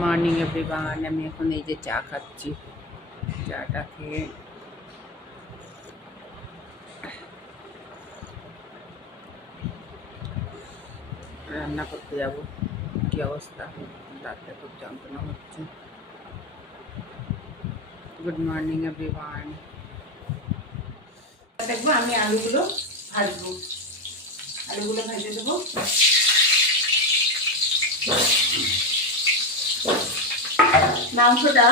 Morning everyone. আমি এখন এই যে চা খাচ্ছি। চাটা খেয়ে রান্না করতে যাব। কি অবস্থা, দাঁতে খুব যন্ত্রণা হচ্ছে। Good morning everyone. দেখবো আমি আলুগুলো ভাজবো, আলুগুলো ভেজে দেবো। মাংসটা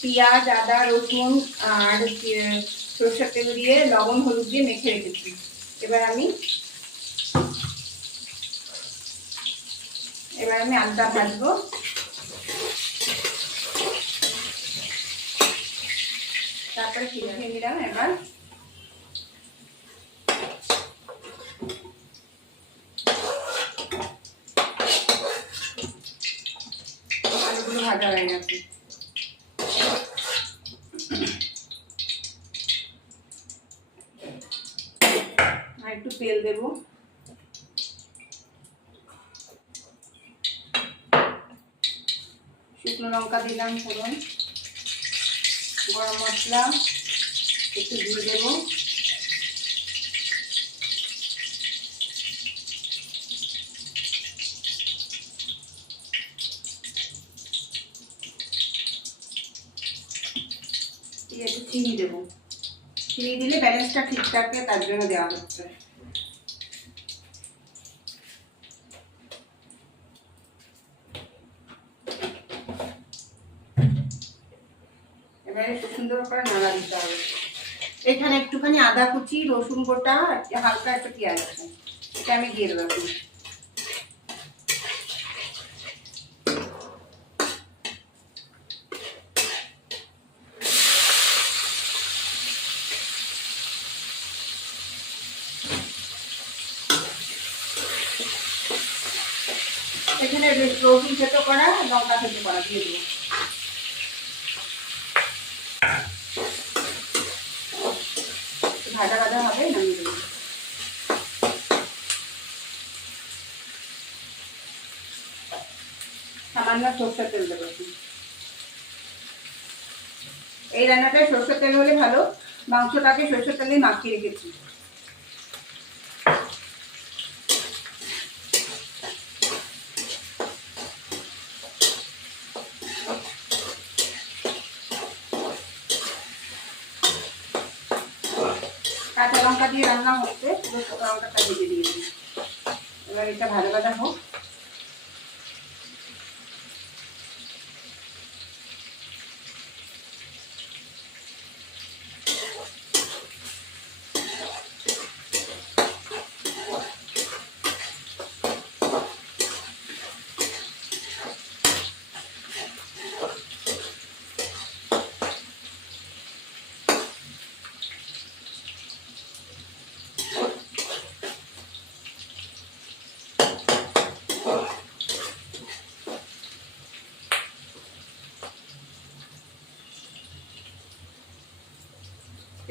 পেঁয়াজ, আদা, রসুন আর সরষের তেল দিয়ে লবণ হলুদ দিয়ে মেখে রেখেছি। এবার আমি আলুটা ভাজবো। তারপরে ফিরে নিলাম। এবার আলুগুলো ভাজা হয়ে গেছে। আর একটু তেল দেবো। শুকনো লঙ্কা দিলাম, ফোড়ন, গরম মশলা, একটু ঘি দেবো। একটু চিনি দেবো। চিনি দিলে ব্যালেন্সটা ঠিক থাকে, তার জন্য দেওয়া হচ্ছে। এবারে সুন্দর করে নাড়া দিতে হবে। এখানে একটুখানি আদা কুচি, রসুন গোটা, হালকা একটা পেঁয়াজ আছে, এটা আমি দিয়ে দেবো। এখানে রসুন থেতো করা, লঙ্কা থেতো করা দিয়ে দেবো। ভাজা ভাজা হবে, নামিয়ে দেবো। সামান্য সরষের তেল দেবো। এই রান্নাটায় সরষের তেল হলে ভালো। মাংসটাকে সরষের তেলে মাখিয়ে রেখেছি। কাঁচা লঙ্কা দিয়ে রান্না হচ্ছে, লঙ্কাটা ভেজে দিয়েছি। এবার এটা ভাজা ভাজা হোক।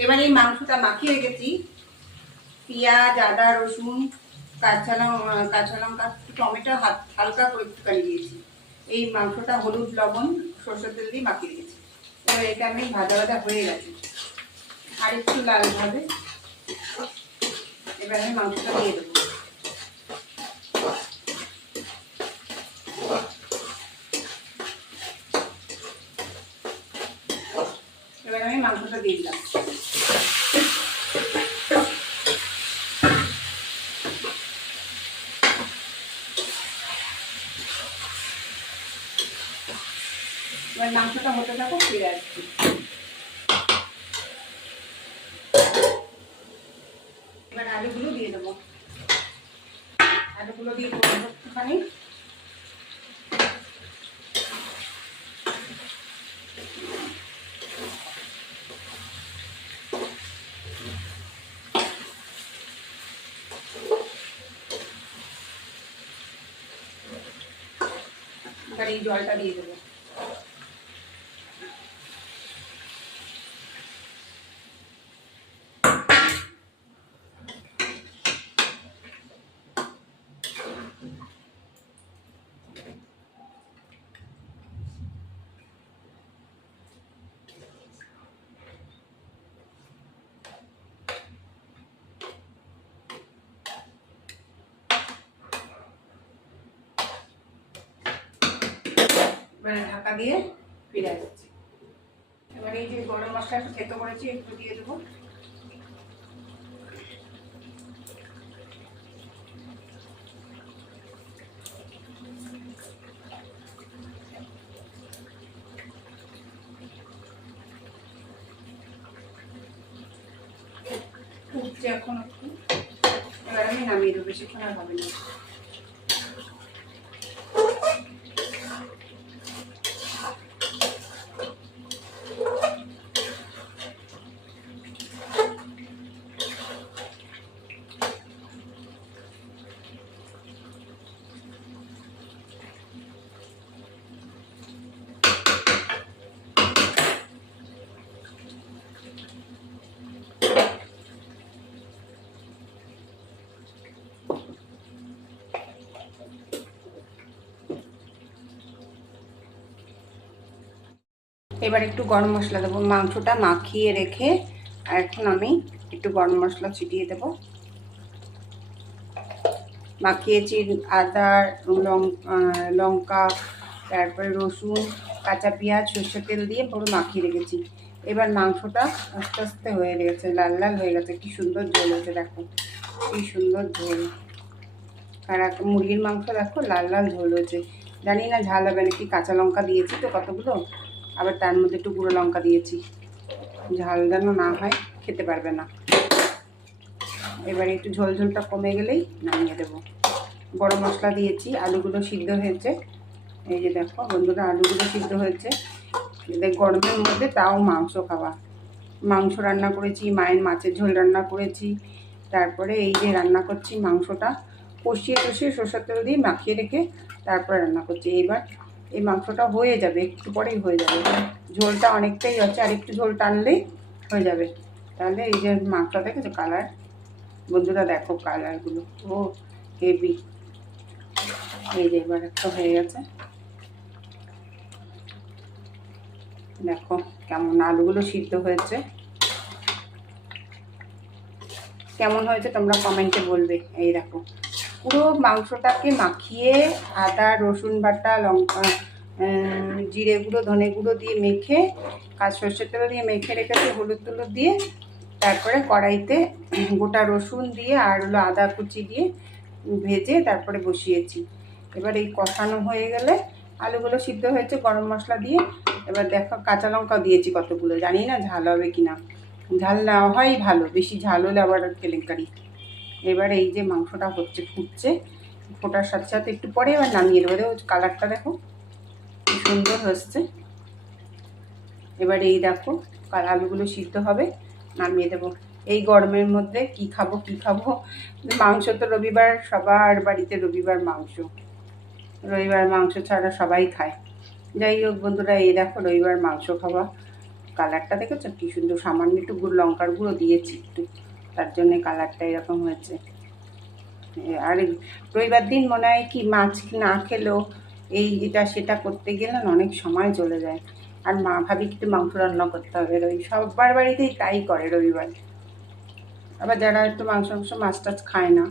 এবার এই মাংসটা মাখিয়ে রেখেছি। পেঁয়াজ, আদা, রসুন, কাঁচা লঙ্কা, টমেটো হালকা করে একটুখানি দিয়েছি। এই মাংসটা হলুদ, লবণ, সরষের তেল দিয়ে মাখিয়ে রেখেছি। এবার এটা আমি ভাজা ভাজা হয়ে গেছে, আর একটু লাল ভাবে। এবার আমি মাংসটা দিয়ে দেবো। এবার আমি মাংসটা দিয়ে দিলাম। এবার মাংসটা হতে থাকো, ফিরে আসছি। এবার আলুগুলো দিয়ে দেবো। আলুগুলো দিয়ে দেবো একটুখানি। এবার এই জলটা দিয়ে দেবো। এবারে ঢাকা দিয়ে ফিরে আসছি। এবার এই যে গরম মশলা একটু থেতো করেছি একটু দিয়ে দেবো। উঠছে এখন একটু, এবার আমি নামিয়ে দেবো, বেশিক্ষণ আর হবে না। এবার একটু গরম মশলা দেবো, মাংসটা মাখিয়ে রেখে আর এখন আমি একটু গরম মশলা ছিটিয়ে দেবো। মাখিয়েছি আদা, লঙ্কা, তারপরে রসুন, কাঁচা পেঁয়াজ, সর্ষের তেল দিয়ে পুরো মাখিয়ে রেখেছি। এবার মাংসটা আস্তে আস্তে হয়ে গেছে, লাল লাল হয়ে গেছে, কি সুন্দর ঝোল হয়েছে দেখো, কি সুন্দর ঝোল। আর মুরগির মাংস দেখো লাল লাল ঝোল হয়েছে। জানি না ঝাল হবে নাকি, কাঁচা লঙ্কা দিয়েছি তো কতগুলো, আবার তার মধ্যে একটু গুঁড়ো লঙ্কা দিয়েছি, ঝাল যেন না হয় খেতে পারবে না। এবারে একটু ঝোল ঝোলটা কমে গেলেই নামিয়ে দেবো। গরম মশলা দিয়েছি, আলুগুলো সিদ্ধ হয়েছে, এই যে দেখো বন্ধুরা আলুগুলো সিদ্ধ হয়েছে। গরমের মধ্যে তাও মাংস খাওয়া, মাংস রান্না করেছি, মায়ের মাছের ঝোল রান্না করেছি, তারপরে এই যে রান্না করছি মাংসটা কষিয়ে সরষের তেল দিয়ে মাখিয়ে রেখে তারপরে রান্না করছি। এইবার এই মাংসটা হয়ে যাবে, একটু পরেই হয়ে যাবে, ঝোলটা অনেকটাই আছে, আর একটু ঝোল টানলেই হয়ে যাবে। তাহলে এই যে মাংসটা দেখেছো কালার, বন্ধুরা দেখো কালারগুলো, ও হেভি। এই যে এবার একটা হয়ে গেছে, দেখো কেমন আলুগুলো সিদ্ধ হয়েছে, কেমন হয়েছে তোমরা কমেন্টে বলবে। এই দেখো পুরো মাংসটাকে মাখিয়ে আদা রসুন বাটা, লঙ্কা, জিরে গুঁড়ো, ধনে গুঁড়ো দিয়ে মেখে, সর্ষের তেল দিয়ে মেখে রেখেছি, হলুদ টলুদ দিয়ে, তারপরে কড়াইতে গোটা রসুন দিয়ে আর হলো আদা কুচি দিয়ে ভেজে তারপরে বসিয়েছি। এবার এই কষানো হয়ে গেলে আলুগুলো সিদ্ধ হয়েছে গরম মশলা দিয়ে, এবার দেখো কাঁচা লঙ্কা দিয়েছি কতগুলো, জানি না ঝাল হবে কিনা, ঝাল না হয় ভালো, বেশি ঝাল হলে আবার কেলেঙ্কারি। এবার এই যে মাংসটা হচ্ছে, ফুটছে, ফোটার সাথে সাথে একটু পরে এবার নামিয়ে দেবো। দেখো কালারটা দেখো কি সুন্দর হচ্ছে। এবার এই দেখো আলুগুলো সিদ্ধ হবে, নামিয়ে দেবো। এই গরমের মধ্যে কি খাবো কি খাবো, মাংস তো রবিবার সবার বাড়িতে রবিবার মাংস, রবিবার মাংস ছাড়া সবাই খায়। যাই হোক বন্ধুরা, এই দেখো রবিবার মাংস খাওয়া, কালারটা দেখেছো কি সুন্দর, সামান্য একটু লঙ্কার গুঁড়ো দিয়েছি একটু, তার জন্যে কালারটা এরকম হয়েছে। আর রবিবার দিন মনে হয় কি মাছ না খেলেও এই এটা সেটা করতে গেলে অনেক সময় চলে যায়, আর মা ভাবি একটু মাংস রান্না করতে হবে, সবার বাড়িতেই তাই করে রবিবার। আবার যারা একটু মাংস মাছ টাছ খায় না,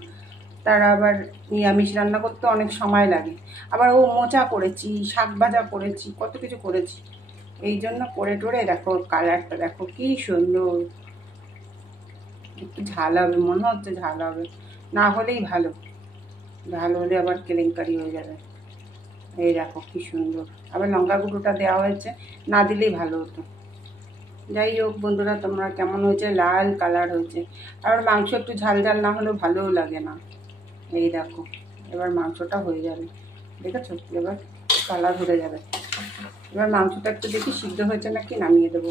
তারা আবার নিরামিষ রান্না করতে অনেক সময় লাগে। আবার ও মোচা করেছি, শাক ভাজা করেছি, কত কিছু করেছি, এই জন্য করে টোরে দেখো কালারটা দেখো কি সুন্দর। একটু ঝাল হবে মনে হচ্ছে, ঝাল হবে, না হলেই ভালো, ঝাল হলে আবার কেলেঙ্কারি হয়ে যাবে। এই দেখো কি সুন্দর, আবার লঙ্কা গুঁড়োটা দেওয়া হয়েছে, না দিলেই ভালো হতো। যাই হোক বন্ধুরা, তোমরা কেমন হয়েছে, লাল কালার হয়েছে, আবার মাংস একটু ঝাল ঝাল না হলেও ভালোও লাগে না। এই দেখো এবার মাংসটা হয়ে যাবে, দেখেছো এবার কালার ধরে যাবে। এবার মাংসটা একটু দেখি সিদ্ধ হয়েছে নাকি, নামিয়ে দেবো।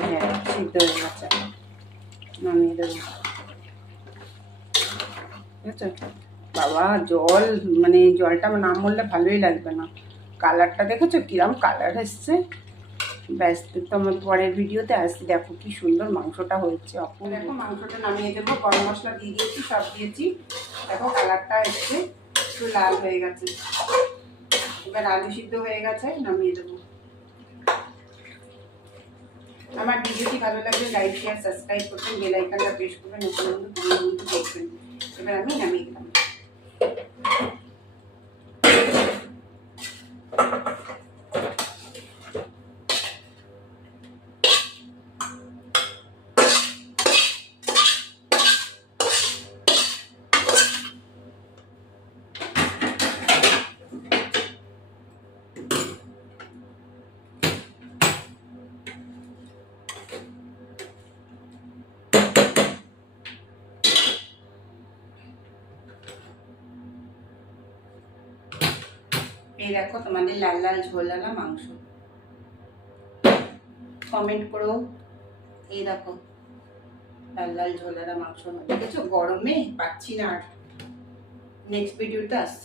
হ্যাঁ সিদ্ধ হয়ে গেছে, নামিয়ে দেবো। বুঝেছো বাবা, জল মানে জলটা না মরলে ভালোই লাগবে না। কালারটা দেখেছো কিরম কালার এসছে। ব্যাস, তোমার পরের ভিডিওতে আসছি, দেখো কি সুন্দর মাংসটা হয়েছে। অপূর্ব। দেখো মাংসটা নামিয়ে দেবো, গরম মশলা দিয়ে দিয়েছি, সব দিয়েছি, দেখো কালারটা এসছে, একটু লাল হয়ে গেছে। এবার আলু সিদ্ধ হয়ে গেছে, নামিয়ে দেবো। আমার ভিডিওটি ভালো লাগলে লাইক শেয়ার সাবস্ক্রাইব করবেন, বেল আইকনটা প্রেস করবেন, নতুন নতুন ভিডিও দেখবেন। এবার আমি নামিয়ে দিলাম। এই দেখো তোমাদের লাল লাল ঝোলালা মাংস। কমেন্ট করো। এই দেখো লাল লাল ঝোলালা মাংস, দেখেছো? গরমে পাচ্ছি না আর। নেক্সট ভিডিওতে আসছি।